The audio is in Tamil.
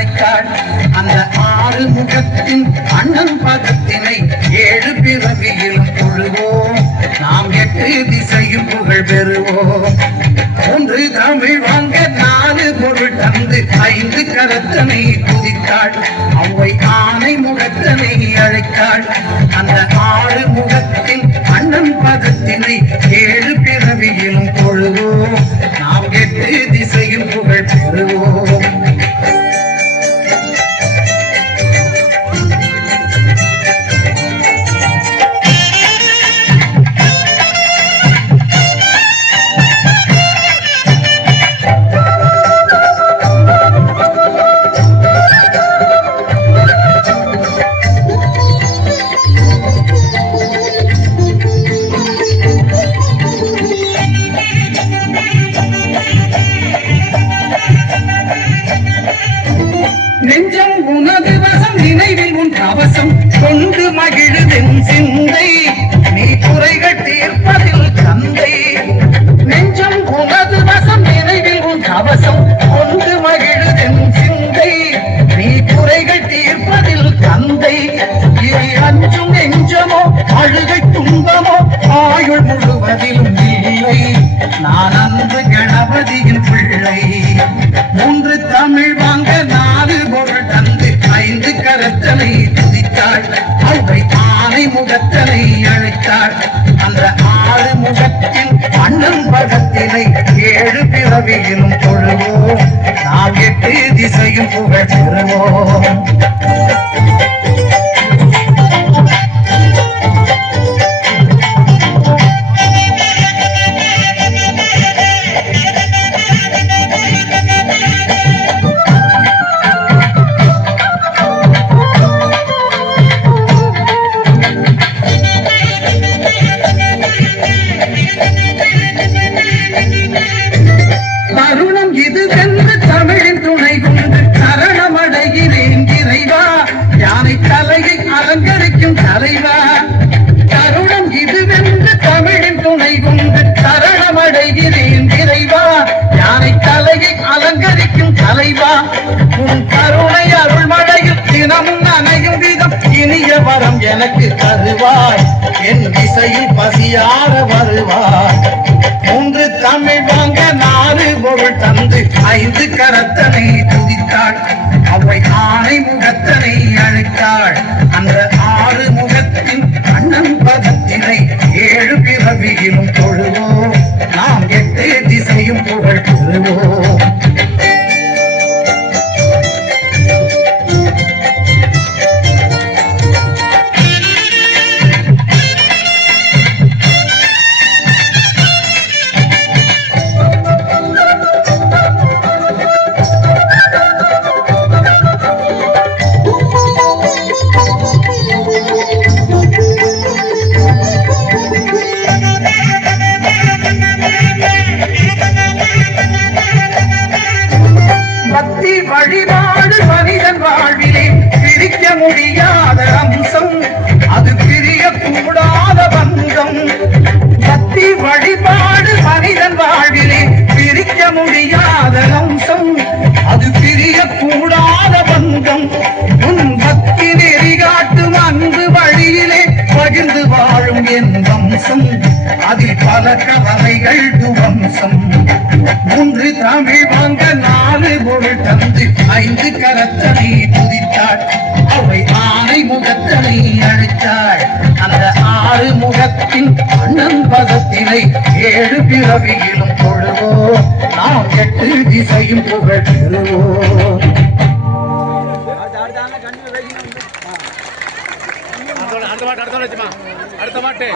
அழைத்தாள். அந்த ஆறு முகத்தின் அண்ணன் பதத்தினை ஏழு பிறவியிலும் தொழுவோம். நாம் எட்டு திசையும் புகழ் பெறுவோம். ஒன்று தமிழ் வாங்க நாலு பொருள் தந்து ஐந்து கரத்தனை துதித்தாள். அவ்வை ஆனை முகத்தனை அழைத்தாள். அந்த ஆறு முகத்தின் அண்ணன் பதத்தினை ஏழு பிறவியிலும் தொழுவோம். நாம் எட்டு திசையும் புகழ் பெறுவோம். நெஞ்சம் உனது வசம் நினைவில் உன் கவசம் கொண்டு மகிழுதென் சிந்தை நீ குறைகள் தீர்ப்பதில் தந்தை. நெஞ்சம் உனது வசம் நினைவில் உன் கவசம் கொண்டு மகிழுதென் சிந்தை நீ குறைகள் தீர்ப்பதில் தந்தை. இவை அஞ்சும் நெஞ்சமோ அழுகை துன்பமோ ஆயுள் முழுவதிலும் இல்லை. நான் அன்று கணபதியின் பிள்ளை. மூன்று தமிழ் வாங்க நாலு பொருள் தந்து ஐந்து கரத்தனை துதித்தாள். அவை ஆனை முகத்தனை அழைத்தாள். அந்த ஆறு முகத்தின் அண்ணன் படத்தினை ஏழு பிறவியிலும் தொழுவோம். நாம் எட்டு திசையும் புகழ் பெறுவோம். தருணம் இது வென்று தமிழின் துணை கொண்டு சரணமடைகிறேன் இறைவா. யானை தலையை அலங்கரிக்கும் தலைவா. தருணம் இது வென்று தமிழின் துணை கொண்டு சரணமடைகிறேன் இறைவா. யானை தலையை அலங்கரிக்கும் தலைவா. உன் கருணை அருள்மழையில் தினமும் நனையும் விதம் இனிய வரம் எனக்கு தருவாய். என் திசையில் பசியார வருவாய். மூன்று தமிழ் வாங்க நாலு பொருள் தந்து ஐந்து கரத்தனை துதித்தாள். அவை ஆனை முகத்தனை அழைத்தாள். அந்த ஆறு முகத்தின் அண்ணன் பதத்தினை ஏழு பிறவியிலும் தொழுவோம். நாம் எட்டு திசையும் புகழ் பெறுவோம். பக்தி வழிபாடு மனிதன் வாழ்விலே பிரிக்க முடியாத அம்சம். அது பிரியக்கூடாத பந்தம். பக்தி வழிபாடு மனிதன் வாழ்விலே பிரிக்க முடியாத அம்சம். அது பிரியக்கூடாத பந்தம். உன் பக்தி நெறி காட்டும் அன்பு வழியிலே பகிர்ந்து வாழும் என் வம்சம். அதில் பல கவலைகள் துவம்சம். மூன்று தமிழ் வாங்க நாலு பொருள் தந்து ஐந்து கரத்தனை துதித்தாள். அவை ஆனை முகத்தனை அழைத்தாள். அந்த ஆறு முகத்தின் அண்ணன் பதத்தினை ஏழு பிறவியிலும் தொழுவோம். நாம் எட்டு திசையும் புகழ் பெறுவோம். அடுத்த மாட்டு